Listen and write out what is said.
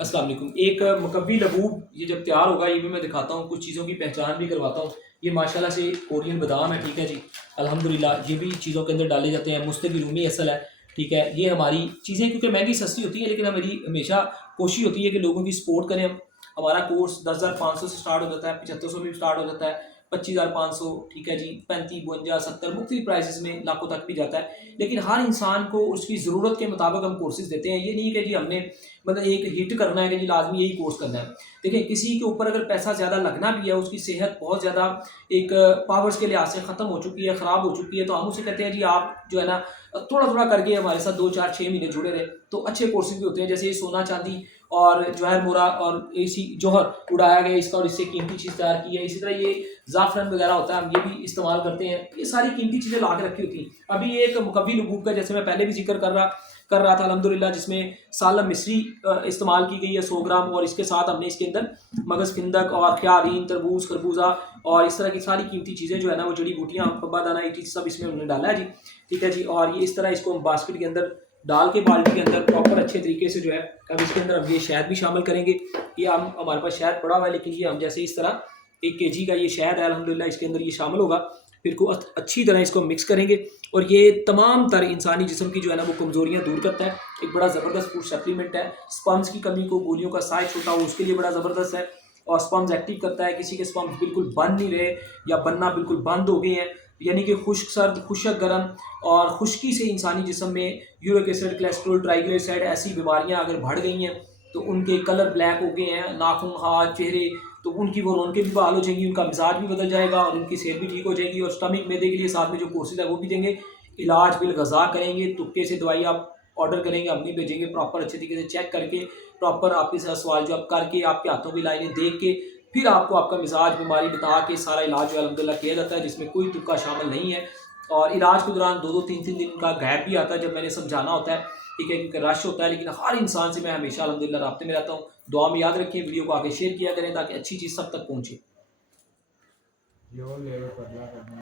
अस्सलाम वालेकुम। एक मुकव्वी लबूब ये जब तैयार होगा ये भी मैं दिखाता हूँ, कुछ चीज़ों की पहचान भी करवाता हूँ। ये माशाल्लाह से कोरियन बादाम है, ठीक है जी। अल्हम्दुलिल्लाह ये भी चीज़ों के अंदर डाले जाते हैं। मुस्तकी रूमी असल है, ठीक है। ये हमारी चीज़ें क्योंकि महंगी सस्ती होती है, लेकिन हमारी हमेशा कोशिश होती है कि लोगों की सपोर्ट करें हम। हमारा कोर्स 10,500 से स्टार्ट हो जाता है, 7500 में भी स्टार्ट हो जाता है, 25,500, ठीक है जी, 35, 52, 70 मुख्तलिफ प्राइसेस में लाखों तक भी जाता है। लेकिन हर इंसान को उसकी ज़रूरत के मुताबिक हम कोर्सेज देते हैं। ये नहीं कि जी हमने मतलब एक हिट करना है कि जी लाजमी यही कोर्स करना है। देखिए किसी के ऊपर अगर पैसा ज़्यादा लगना भी है, उसकी सेहत बहुत ज़्यादा एक पावर्स के लिहाज से ख़त्म हो चुकी है, ख़राब हो चुकी है, तो हम उसे कहते हैं जी आप जो है ना थोड़ा थोड़ा करके हमारे साथ 2, 4, 6 महीने जुड़े रहे, तो अच्छे कोर्सेज भी होते हैं। जैसे ये सोना चांदी और जवाहर मोरा और इसी जौहर उड़ाया गया इसका और इससे कीमती चीज़ तैयार की है। इसी तरह ये ज़ाफ़रान वगैरह होता है, हम ये भी इस्तेमाल करते हैं। ये सारी कीमती चीज़ें ला के रखी होती हैं। अभी ये एक मुकव्वी लबूब का जैसे मैं पहले भी जिक्र कर रहा था अल्हम्दुलिल्लाह, जिसमें सालम मिस्री इस्तेमाल की गई है 100 ग्राम, और इसके साथ हमने इसके अंदर मगज़ फिंदक और ख्यारीन, तरबूज, खरबूजा और इस तरह की सारी कीमती चीज़ें जो है ना वो जड़ी बूटियाँ, पब्बा दाना, ये सब इसमें उन्होंने डाला है जी, ठीक है जी। और ये इस तरह इसको हम बास्केट के अंदर डाल के बाल्टी के अंदर प्रॉपर अच्छे तरीके से जो है, अब इसके अंदर हम ये शहद भी शामिल करेंगे। ये हम हमारे पास शहद पड़ा हुआ है, लेकिन ये हम जैसे इस तरह 1 kg का ये शहद है अल्हम्दुलिल्लाह, इसके अंदर ये शामिल होगा। फिर को अच्छी तरह इसको मिक्स करेंगे, और ये तमाम तर इंसानी जिस्म की जो है ना वो कमज़ोरियाँ दूर करता है। एक बड़ा ज़बरदस्त फूड सप्लीमेंट है। स्पर्म्स की कमी को, गोलियों का साइज छोटा हो उसके लिए बड़ा ज़बरदस्त है। और स्पर्म्स एक्टिव करता है। किसी के स्पर्म्स बिल्कुल बन नहीं रहे या बनना बिल्कुल बंद हो गए हैं, यानी कि खुश्क सर्द, खुशक गर्म और खुश्की से इंसानी जिस्म में यूरिक एसिड, कोलेस्ट्रॉल, ट्राइग्लिसराइड ऐसी बीमारियां अगर बढ़ गई हैं, तो उनके कलर ब्लैक हो गए हैं, नाखून, हाथ, चेहरे, तो उनकी वो रौनकें भी बहाल हो जाएंगी, उनका मिजाज भी बदल जाएगा और उनकी सेहत भी ठीक हो जाएगी। और स्टमक मैदे के लिए साथ में जो कोर्सेज है वो भी देंगे। इलाज बिल गज़ा करेंगे, तुक्के से दवाई आप ऑर्डर करेंगे, हम नहीं भेजेंगे, प्रॉपर अच्छे तरीके से चेक करके, प्रॉपर आपके साथ सवाल जवाब करके, आपके हाथों की लाइनें देख के, फिर आपको आपका मिजाज, बीमारी बता के सारा इलाज जो अल्हम्दुलिल्लाह किया जाता है, जिसमें कोई तुक्का शामिल नहीं है। और इलाज के दौरान 2-2, 3-3 दिन का गैप भी आता है जब मैंने समझाना होता है, ठीक है, क्योंकि रश होता है। लेकिन हर इंसान से मैं हमेशा अल्हम्दुलिल्लाह राब्ते में रहता हूँ। दुआ में याद रखिए, वीडियो को आगे शेयर किया करें ताकि अच्छी चीज़ सब तक पहुँचे।